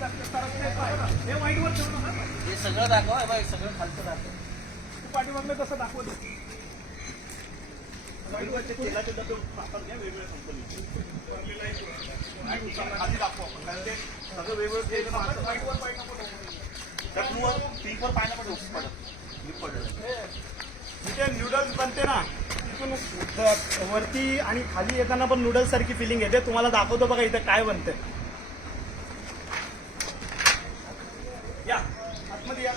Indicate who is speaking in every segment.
Speaker 1: हे
Speaker 2: हे सगळं दाखव हे सगळं खालचं दाखव
Speaker 1: तू पाठीमागलं कसं दाखवत वाईटवरचे तेलाचे डबे वापर घ्या वेगवेगळ्या कंपनीचे खाली दाखवू आपण कारण ते सगळं वेगवेगळं तेल वापर- वाईटवर पाय नको टाकू. त्यात तू स्लीपर पाय नको टाकूस पडत. पडलं. जिथे नूडल्स बनते ना तिथून वरती आणि खाली येताना पण नूडल्स सारखी फिलिंग येते तुम्हाला दाखवतो बघा इथं काय बनते या आतमध्ये या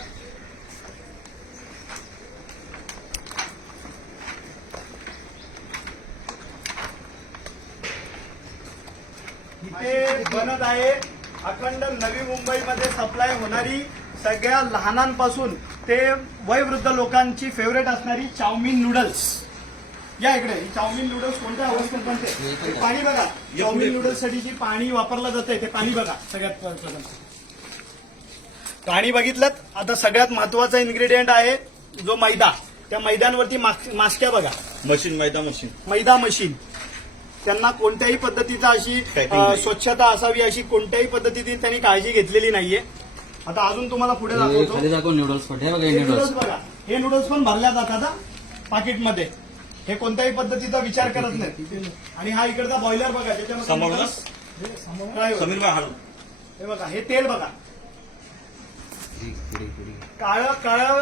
Speaker 1: इथे बनत आहे. अखंड नवी मुंबईमध्ये सप्लाय होणारी सगळ्या लहानांपासून ते वयवृद्ध लोकांची फेवरेट असणारी चाऊमिन नूडल्स या इकडे चाऊमिन नूडल्स कोणत्या अवस्थेत बनते पाणी बघा. चाऊमिन नूडल्ससाठी जे पाणी वापरलं जातंय ते पाणी बघा सगळ्यात पाणी बघितलं आता सगळ्यात महत्त्वाचा इन्ग्रेडियंट आहे जो मैदा. त्या मैद्यांवरती मास- मास्क्या बघा.
Speaker 3: मशीन मैदा मशीन.
Speaker 1: मैदा मशीन. त्यांना कोणत्याही पद्धतीचा अशी. स्वच्छता असावी अशी कोणत्याही पद्धतीने त्यांनी काळजी घेतलेली नाहीये. आता अजून तुम्हाला पुढे
Speaker 2: हे
Speaker 1: दाखवतो.
Speaker 2: नूडल्स पण. बघा
Speaker 1: नूडल्स बघा. हे नूडल्स पण भरल्या जातात पाकिटमध्ये. हे कोणत्याही पद्धतीचा विचार करत नाही आणि हा इकडचा बॉयलर बघा त्याच्यामध्ये हे हे बघा हे तेल बघा. काळं काळं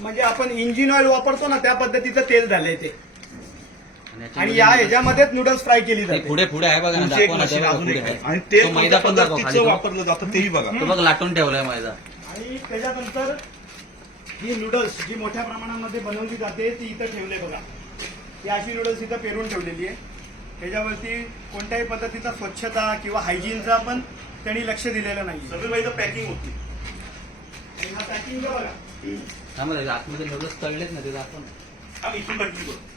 Speaker 1: म्हणजे आपण इंजिन ऑइल वापरतो ना त्या पद्धतीचं तेल झालंय ते. आणि या ह्याच्यामध्येच नूडल्स फ्राय केली
Speaker 2: हे
Speaker 1: जाते
Speaker 2: पुढे पुढे आहे बघा ना
Speaker 3: तुमची एक
Speaker 2: दाखव ना
Speaker 3: मशीन
Speaker 2: ते बघा
Speaker 3: अजून
Speaker 2: पुढे
Speaker 3: एक आहे.
Speaker 2: आहे.
Speaker 3: आणि ते
Speaker 2: तो मैदा पण दाखव खाली.
Speaker 3: पद्धतीचं
Speaker 2: तो.
Speaker 3: वापरलं जातं तेही बघा.
Speaker 2: तो बघ लाटून ठेवलाय मैदा.
Speaker 1: आणि त्याच्यानंतर ही नूडल्स जी मोठ्या प्रमाणामध्ये बनवली जाते ती इथं ठेवले बघा. ही अशी नूडल्स इथं पेरून ठेवलेली आहे. त्याच्यावरती कोणत्याही पद्धतीचा स्वच्छता किंवा हायजीनचा पण त्यांनी लक्ष दिलेलं नाही
Speaker 3: समीर भाई पॅकिंग होती.
Speaker 1: आणि हा पॅकिंगचा बघा.
Speaker 2: थांबा आतमध्ये नूडल्स तळलेत ना ते दाखव ना.
Speaker 3: आम्ही इथून कंटिन्यू करू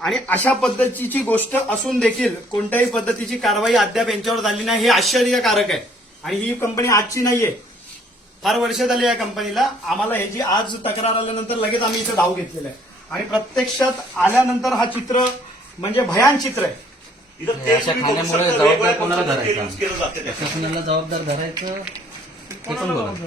Speaker 1: आणि अशा पद्धतीची गोष्ट असून देखील कोणत्याही पद्धतीची कारवाई अद्याप यांच्यावर झाली नाही. हे आश्चर्यकारक आहे. आणि ही कंपनी आजची नाहीये. फार वर्ष झाली या कंपनीला. आम्हाला ह्याची आज तक्रार आल्यानंतर लगेच आम्ही इथं धाव घेतलेलं आहे. आणि प्रत्यक्षात आल्यानंतर हा चित्र म्हणजे भयान चित्र आहे.
Speaker 3: इथं तेल
Speaker 2: अशा
Speaker 3: तुम्ही बघू
Speaker 2: खाण्यामुळे
Speaker 3: शकता,
Speaker 2: जबाबदार
Speaker 3: वेगवेगळ्या
Speaker 2: कोणाला
Speaker 3: तेल
Speaker 2: धरायचं?
Speaker 3: use केलं जातं त्याच्यात.
Speaker 2: शासनाला जबाबदार धरायचं? ते पण बघा